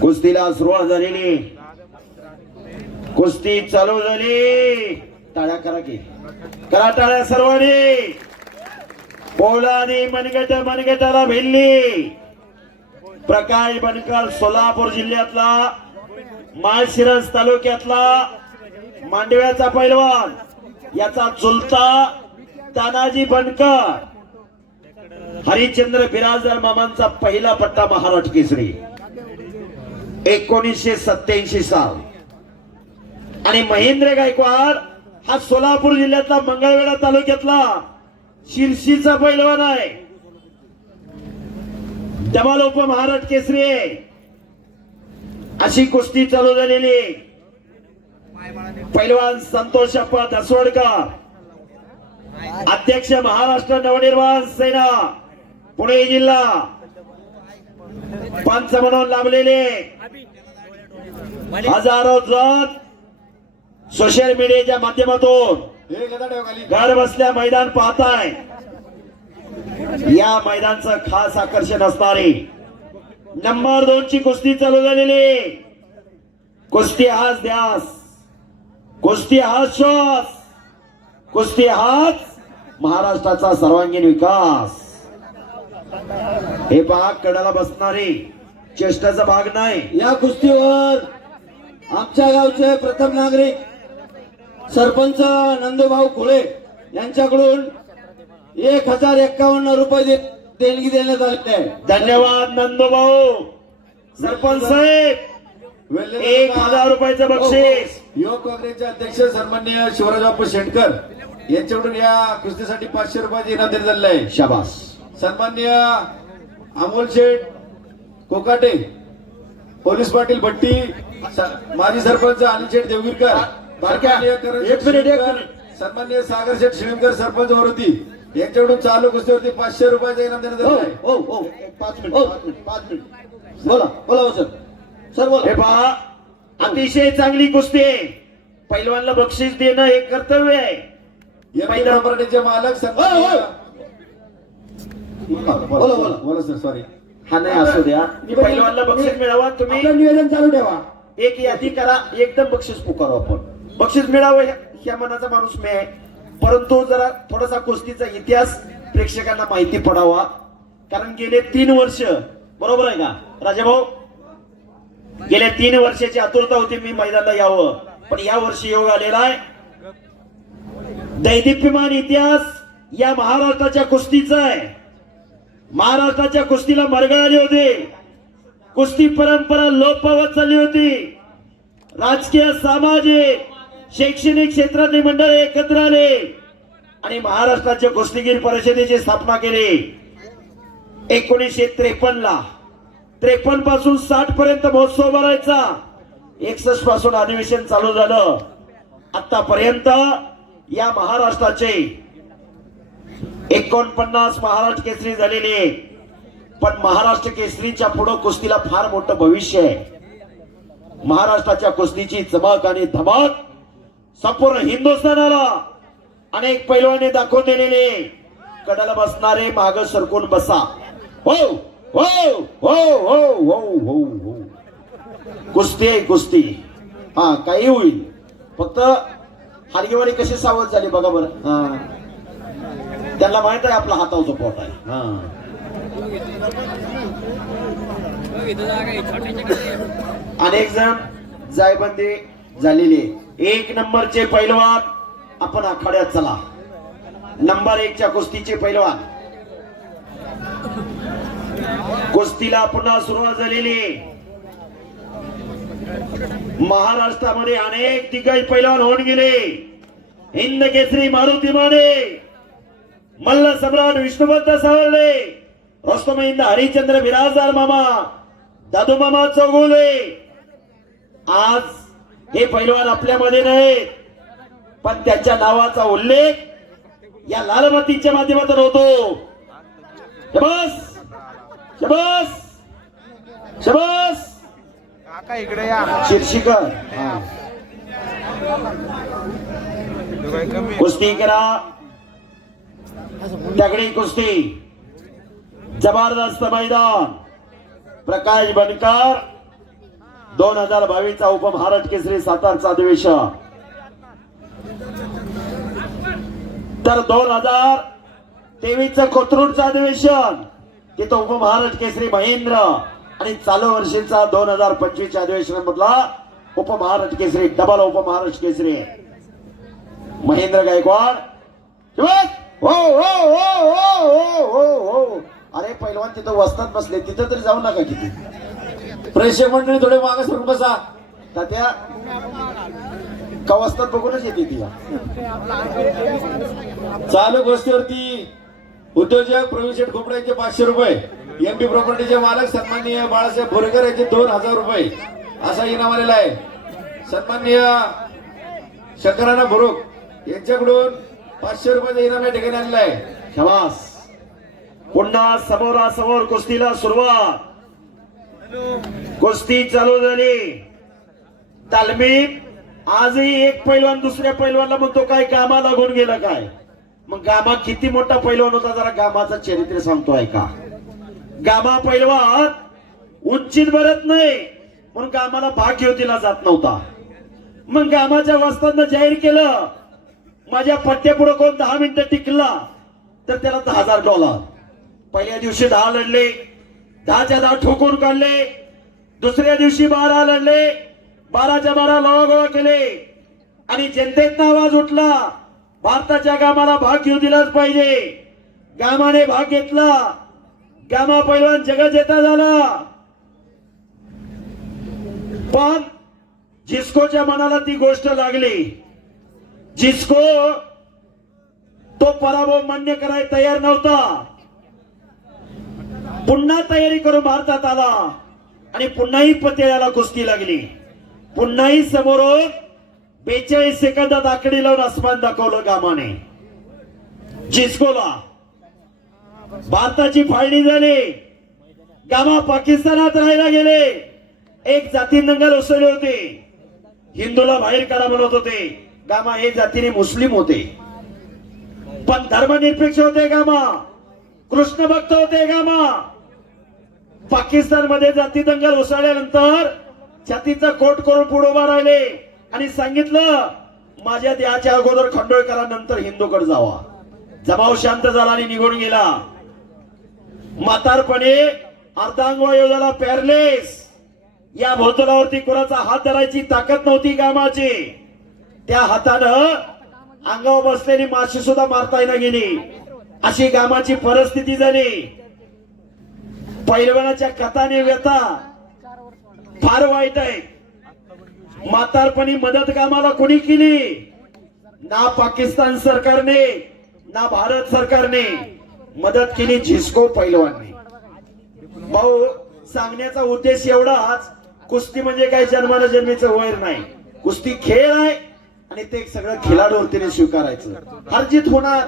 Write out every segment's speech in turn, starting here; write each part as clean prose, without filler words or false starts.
कुस्तीला सुरुवात झालेली, कुस्ती चालू झाली. टाळ्या करा की, करा टाळ्या सर्वांनी. पोलादी मनगटाला भिल्ली. प्रकाश बनकर सोलापूर जिल्ह्यातला, माळशिरस तालुक्यातला मांडव्याचा पैलवान, याचा चुलता तानाजी बनकर, हरिश्चंद्र बिराजदार मामांचा पहिला पट्टा महाराष्ट्र केसरी 1987 साल. आणि महेंद्र गायकवाड हा सोलापूर जिल्ह्यातला मंगळवेढा तालुक्यातला शिरशीचा पैलवान आहे. डबल उप महाराष्ट्र केसरी आहे. अशी कुस्ती चालू झालेली. पैलवान संतोष अप्पा धसवडकर, अध्यक्ष महाराष्ट्र नवनिर्माण सेना पुणे जिल्हा, पंच म्हणून लाभलेले हजारो जण सोशल मीडियाच्या माध्यमातून घर बसल्या मैदान पाहताय. या मैदानचं खास आकर्षण असणारी नंबर 2 ची कुस्ती चालू झालेली. कुस्ती हाच ध्यास, कुस्ती हाच श्वास, कुस्ती हाच महाराष्ट्राचा सर्वांगीण विकास. हे पहा, कडाला बसणारे चेष्टाचा भाग नाही. या कुस्तीवर आमच्या गावचे प्रथम नागरिक सरपंच नंदूभाऊ खुळे यांच्याकडून 1051 रुपये देणगी देण्यात आली आहे. धन्यवाद नंदूभाऊ. सरपंच साहेब 1000 रुपयाचं बक्षीस. युवक काँग्रेसचे अध्यक्ष सन्माननीय शिवराजबापू शेटकर यांच्याकडून या कुस्तीसाठी 500 रुपयाचे इनाम देण्यात आलेलं आहे. शाबास. सन्माननीय अमोल शेठ कोकाटे, पोलीस पाटील भट्टी, माजी सरपंच अनिल शेठ देवगिरकर, सन्माननीय करण शेठ शिळीमकर, सन्माननीय सागर शेठ शिळीमकर सरपंच वरती यांच्याकडून चालू कुस्तीवरती 500 रुपयाचं इनाम देण्यात आलेलं आहे. 5 मिनिट बोला बोला सर. सर बोला. हे पहा, अतिशय चांगली कुस्ती आहे. पैलवानला बक्षीस देणं हे कर्तव्य आहे. या मैदान प्रॉपर्टीचे मालक सन्माननीय बोला बोला बोला सर. सॉरी, हा नाही असू द्या. पैलवानला बक्षीस मिळावा. तुम्ही आपलं निवेदन चालू ठेवा. एक यादी करा, एकदम बक्षीस पुकारू आपण. बक्षीस मिळावं ह्या मनाचा माणूस मी आहे. परंतु जरा थोडासा कुस्तीचा इतिहास प्रेक्षकांना माहिती पडावा. कारण गेले 3 वर्ष, बरोबर आहे का राजाभाऊ, गेल्या 3 वर्षाची आतुरता होती मी मैदानाला यावं. पण या वर्षी योग आलेला आहे. दैदिप्यमान इतिहास या महाराष्ट्राच्या कुस्तीचा आहे. महाराष्ट्राच्या कुस्तीला मरगळ आले होते. कुस्ती परंपरा लोप पावत चालली होती. राजकीय, सामाजिक, शैक्षणिक क्षेत्रातले मंडळ एकत्र आले आणि महाराष्ट्राच्या कुस्तीगीर परिषदेची स्थापना केली 1953 ला. 53 पासून 60 पर्यंत महोत्सव भरायचा. 61 पासून अधिवेशन चालू झालं. आतापर्यंत या महाराष्ट्राचे 49 महाराष्ट्र केसरी झालेले. पण महाराष्ट्र केसरीच्या पुढे कुस्तीला फार मोठं भविष्य आहे. महाराष्ट्राच्या कुस्तीची चमक आणि धमक संपूर्ण हिंदुस्थानाला अनेक पैलवानी दाखवून दिलेले. कडाला बसणारे माग सरकून बसा. हो हो हो हो हो हो हो. कुस्ती आहे कुस्ती. हा, काही होईल. फक्त हलगीवारी कशी सावध झाली बघा बरं. हा, त्यांना माहित आहे आपला हातावरचं पोट आहे. हा, अनेक जण जायबंदी झालेली. 1 नंबरचे पैलवान आपण आखाड्यात चला. नंबर 1 च्या कुस्तीचे पैलवान. कुस्तीला पुन्हा सुरुवात झालेली. महाराष्ट्रामध्ये अनेक दिग्गज पैलवान होऊन गेले. हिंद केसरी मारुती माने, मल्ल सम्राट विष्णुभक्त सावरले, रोस्तम हिंद हरिश्चंद्र बिराजदार मामा, दादू मामा चौगुले. आज हे पैलवान आपल्यामध्ये नाहीत, पण त्यांच्या नावाचा उल्लेख या लालमातीच्या माध्यमातून होतो. शबास शबास शबास. काका इकडे या. शिर्षीकर कुस्ती करा. दगडी कुस्ती जबरदस्त मैदान. प्रकाश बनकर 2022 चा उपमहाराष्ट्र केसरी सातारचा अधिवेशन. तर 2023 चं कोथरूडचं अधिवेशन तिथं उपमहाराष्ट्र केसरी महेंद्र आणि चालू वर्षीचा 2025 अधिवेशन मधला उपमहाराष्ट्र केसरी डबल उपमहाराष्ट्र केसरी महेंद्र गायकवाड. हो हो हो हो हो हो हो. अरे पैलवान तिथं वस्तात बसले, तिथं तरी जाऊ नका. किती प्रेक्षक मंडळी थोडे मागे सरून बसा. तात्या का वस्तात बघूनच येते ती. चालू गोष्टीवरती उद्योजक प्रवीण शेठ खोपडे यांचे 500 रुपये, एमपी प्रॉपर्टीचे मालक सन्माननीय बाळासाहेब बोरेकर यांचे 2000 रुपये असा इनाम आलेला आहे. सन्माननीय शंकराना बुरुक यांच्याकडून 500 रुपयाचा इनाम या ठिकाणी आलेला आहे. शबास. पुन्हा समोरासमोर कुस्तीला सुरुवात. कुस्ती चालू झाली. तालमीत आजही एक पैलवान दुसऱ्या पैलवानला म्हणतो काय गामा लागून गेलं काय. मग गामा किती मोठा पैलवान होता जरा गामाचं चरित्र सांगतोय का. गामा पैलवान उंचीत भरत नाही म्हणून गामाला भाग घेऊतीला जात नव्हता. मग गामाच्या वस्तांना जाहीर केलं माझ्या पट्ट्यापुढे कोण 10 मिनिटं टिकला तर त्याला $10,000. पहिल्या दिवशी 10 लढले, 10च्या 10 ठोकून काढले. दुसऱ्या दिवशी 12 लढले, 12च्या 12 लोळागोळा केले आणि जनतेतनं आवाज उठला भारताच्या गामाला भाग घेऊ दिलाच पाहिजे. गामाने भाग घेतला. गामा पैलवान जगजेता झाला. पण जिस्कोच्या मनाला ती गोष्ट लागली. जिस्को तो पराभव मान्य करायला तयार नव्हता. पुन्हा तयारी करून भारतात आला आणि पुन्हाही पतेळ्याला कुस्ती लागली. पुन्हाही समोरून 42 सेकंदात आकडी लावून आसमान दाखवलं गामाने. जिस्कोला भारताची फाळणी झाली. गामा पाकिस्तानात राहायला गेले. एक जाती दंगल उसळले होते. हिंदूला बाहेर काढा म्हणत होते. गामा हे जातीने मुस्लिम होते पण धर्मनिरपेक्ष होते. गामा कृष्ण भक्त होते. गामा पाकिस्तान मध्ये जाती दंगल उसळल्यानंतर छातीचा कोट करून पुढे उभा राहिले आणि सांगितलं माझ्या देहाच्या अगोदर खंडोळकरांनंतर हिंदूकडे जावा. जमाव शांत झाला आणि निघून गेला. म्हातारपणे अर्धांगवायुधाला पॅरलेस. या भोवतलावरती कोणाचा हात धरायची ताकद नव्हती गामाची. त्या हातानं अंगावर बसलेली माशी सुद्धा मारता येणं गेली अशी गामाची परिस्थिती झाली. पैलवानाच्या कथाने व्यथा फार वाईट आहे. म्हातारपणी मदत गामाला कोणी केली? ना पाकिस्तान सरकारने ना भारत सरकारने मदत केली. झिस्को पैलवानने. भाऊ सांगण्याचा उद्देश एवढाच कुस्ती म्हणजे काही जन्माला जन्मीचं वैर नाही. कुस्ती खेळ आहे आणि ते सगळं खिलाडूवरतीने स्वीकारायचं. हरजीत होणार,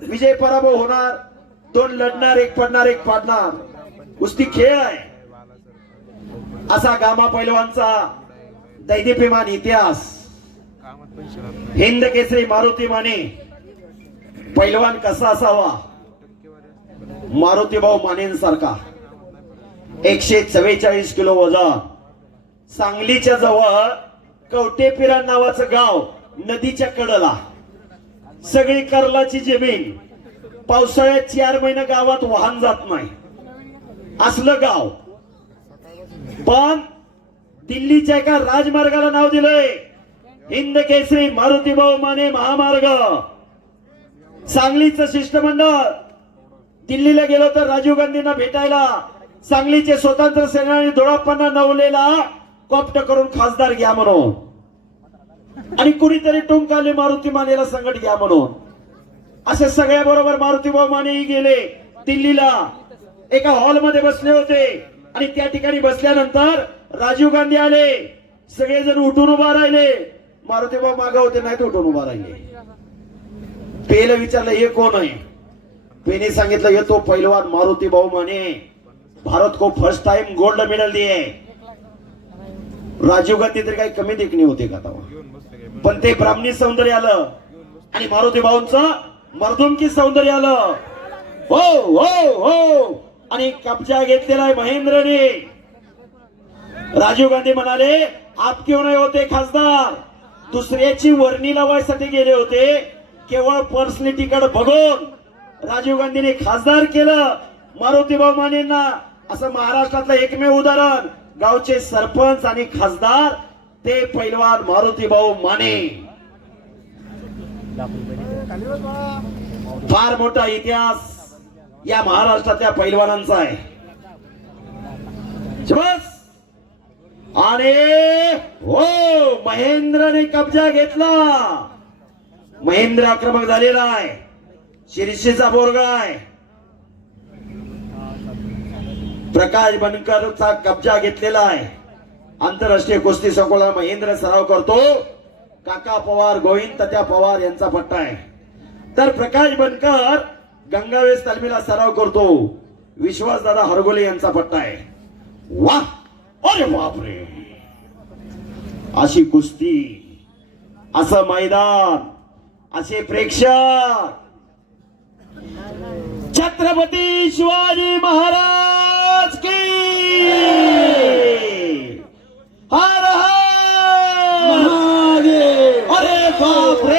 विजय पराभव होणार, 2 लढणार, 1 पडणार 1 पाडणार. कुस्ती खेळ आहे. असा गामा पैलवानचा दैदिप्यमान इतिहास. हिंद केसरी मारुती माने पैलवान कसा असावा? मारुती भाऊ मानेंसारखा. 144 किलो वजन. सांगलीच्या जवळ कवटेपिरा नावाचं गाव, नदीच्या कडेला, सगळी कर्लाची जमीन. पावसाळ्यात 4 महिने गावात वाहन जात नाही असलं गाव. पण दिल्लीच्या एका राजमार्गाला नाव दिलंय हिंद केसरी मारुती भाऊ माने महामार्ग. सांगलीचं शिष्टमंडळ दिल्लीला गेलो तर राजीव गांधींना भेटायला सांगलीचे स्वतंत्र सेनानी दोडाप्पांना नवलेला कॉप्ट करून खासदार घ्या म्हणून आणि कुणीतरी टोंक आले मारुती मानेला संकट घ्या म्हणून. असे सगळ्या बरोबर मारुती भाऊ मानेही गेले दिल्लीला. एका हॉलमध्ये बसले होते आणि त्या ठिकाणी बसल्यानंतर राजीव गांधी आले. सगळेजण उठून उभा राहिले. मारुती भाऊ मागे होते, नाही उठून उभा राहिले. पेला विचारलं हे कोण आहे? पेने सांगितलं हे तो पैलवान मारुती भाऊ माने, भारत को फर्स्ट टाइम गोल्ड मेडल दिए. राजीव गांधी तरी काही कमी देखणी होते का तेव्हा? पण ते ब्राह्मणी सौंदर्य आलं आणि मारुती भाऊंचं मर्दुमकी सौंदर्य आलं. हो हो हो आणि कब्जा घेतलेला आहे महेंद्रने. राजीव गांधी म्हणाले आप क्यों नाही होते खासदार, दुसऱ्याची वर्णी लावायसाठी गेले होते. केवळ पर्सनॅलिटीकडे बघून राजीव गांधीने खासदार केलं मारुतीभाऊ मानेंना. असं महाराष्ट्रातलं एकमेव उदाहरण, गावचे सरपंच आणि खासदार ते पैलवान मारुतीभाऊ माने. फार मोठा इतिहास या महाराष्ट्रातल्या पैलवानांचा आहे. बस. आणि हो महेंद्रने कब्जा घेतला. महेंद्र आक्रमक झालेला आहे. शिरशीचा बोरगा आहे. प्रकाश बनकरचा कब्जा घेतलेला आहे. आंतरराष्ट्रीय कुस्ती संकुला महेंद्र सराव करतो. काका पवार गोविंद तात्या पवार यांचा पट्टा आहे. तर प्रकाश बनकर गंगावेस तालमीला सराव करतो. विश्वासदादा हरगोले यांचा पट्टा आहे. वाह, अरे बापरे, अशी कुस्ती, असं मैदान, असे प्रेक्षक. छत्रपती शिवाजी महाराज की हर हर महादेव. अरे बापरे.